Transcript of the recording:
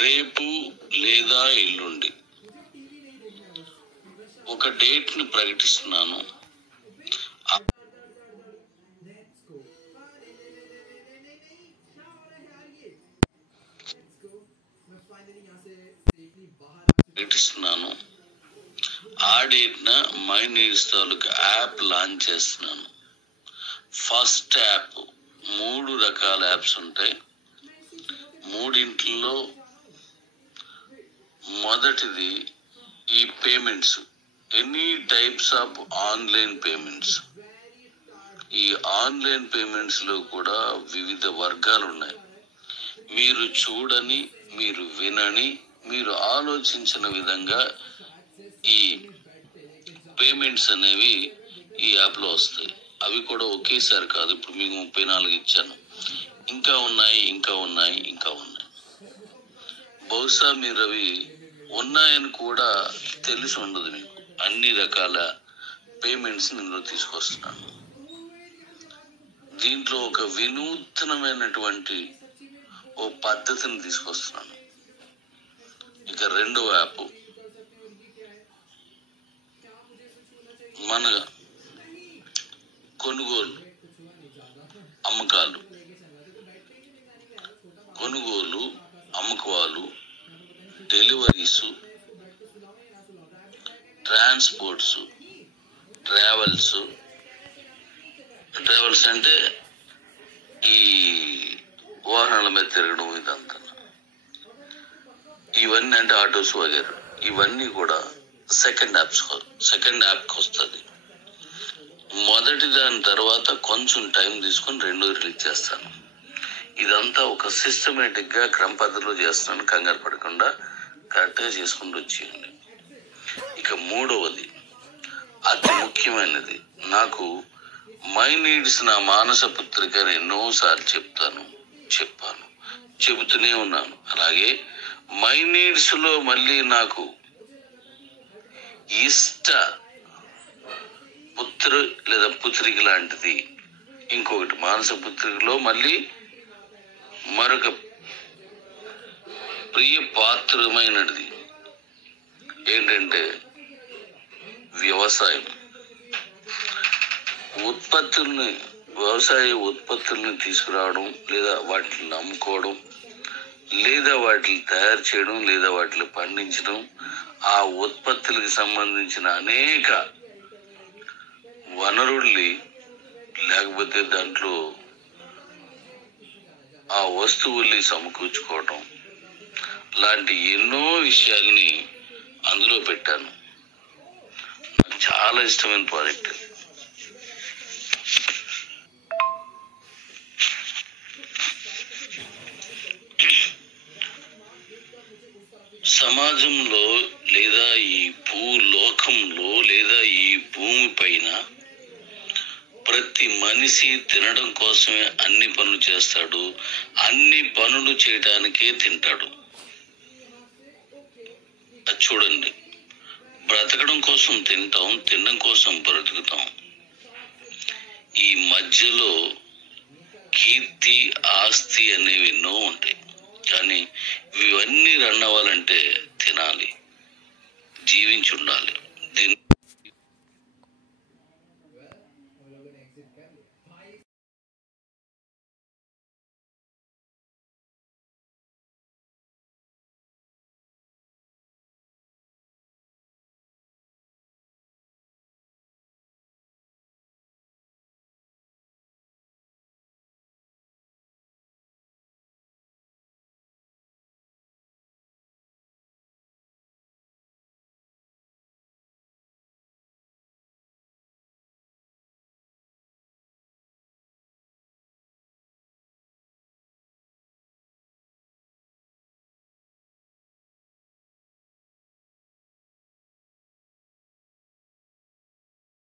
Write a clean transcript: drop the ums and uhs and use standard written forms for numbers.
రేపు లేదా ఎల్లుండి ఒక డేట్ ని ప్రకటిస్తున్నాను. ఆ డేట్ న my needs taluka app launch చేస్తున్నాను. ఫస్ట్ యాప్, 3 రకాల యాప్స్ ఉంటాయి. మూడింట్లో మొదటిది ఈ payments, any types of online payments. ఈ ఆన్లైన్ పేమెంట్స్ లో కూడా వివిధ వర్గాలు ఉన్నాయి. మీరు చూడని, మీరు వినని, మీరు ఆలోచించిన విధంగా ఈ పేమెంట్స్ అనేవి ఈ యాప్ లో వస్తాయి. అవి కూడా ఒకేసారి కాదు. ఇప్పుడు మీకు 34 ఇచ్చాను, ఇంకా ఉన్నాయి. బహుశా మీరు అవి ఉన్నాయని కూడా తెలిసి ఉండదు మీకు. అన్ని రకాల పేమెంట్స్ ఇందులో తీసుకొస్తున్నాను. దీంట్లో ఒక వినూత్నమైనటువంటి ఓ పద్ధతిని తీసుకొస్తున్నాను. ఇక రెండవ యాప్ మన కొనుగోలు అమ్మకాలు, డెలివరీస్, ట్రాన్స్పోర్ట్స్, ట్రావెల్స్ అంటే ఈ వాహనాల మీద తిరగడం, ఇదంతా. ఇవన్నీ అంటే ఆటోస్ వగేరు. ఇవన్నీ కూడా సెకండ్ యాప్కి వస్తుంది. మొదటి దాని తర్వాత కొంచెం టైం తీసుకొని రెండో రిలీజ్ చేస్తాను. ఇదంతా ఒక సిస్టమేటిక్ గా క్రమ పద్ధతిలో చేస్తున్నాను. కంగారు పడకుండా కరెక్ట్ గా చేసుకుంటూ వచ్చేయండి. ఇక మూడవది, అతి ముఖ్యమైనది, నాకు మై నీడ్స్ నా మానస పుత్రిక అని ఎన్నోసార్లు చెప్పాను, చెబుతూనే ఉన్నాను. అలాగే మై నీడ్స్ లో మళ్ళీ నాకు ఇష్ట పుత్రు లేదా పుత్రిక లాంటిది ఇంకొకటి, మానస పుత్రికలో మళ్ళీ మరొక ప్రియ పాత్రమైనది ఏంటంటే వ్యవసాయం. వ్యవసాయ ఉత్పత్తుల్ని తీసుకురావడం, లేదా వాటిని అమ్ముకోవడం, లేదా వాటిని తయారు చేయడం, లేదా వాటిని పండించడం, ఆ ఉత్పత్తులకు సంబంధించిన అనేక వనరుల్ని, లేకపోతే దాంట్లో ఆ వస్తువుల్ని సమకూర్చుకోవటం లాంటి ఎన్నో విషయాల్ని అందులో పెట్టాను. నాకు చాలా ఇష్టమైన ప్రాజెక్ట్. సమాజంలో లేదా ఈ భూలోకంలో లేదా ఈ భూమి పైన ప్రతి మనిషి తినడం కోసమే అన్ని పనులు చేస్తాడు. అన్ని పనులు చేయడానికే తింటాడు. అది చూడండి, బ్రతకడం కోసం తింటాం, తినడం కోసం బ్రతుకుతాం. ఈ మధ్యలో కీర్తి, ఆస్తి అనేవి ఎన్నో ఉంటాయి. కానీ ఇవన్నీ రన్ అవ్వాలంటే తినాలి, జీవించి ఉండాలి.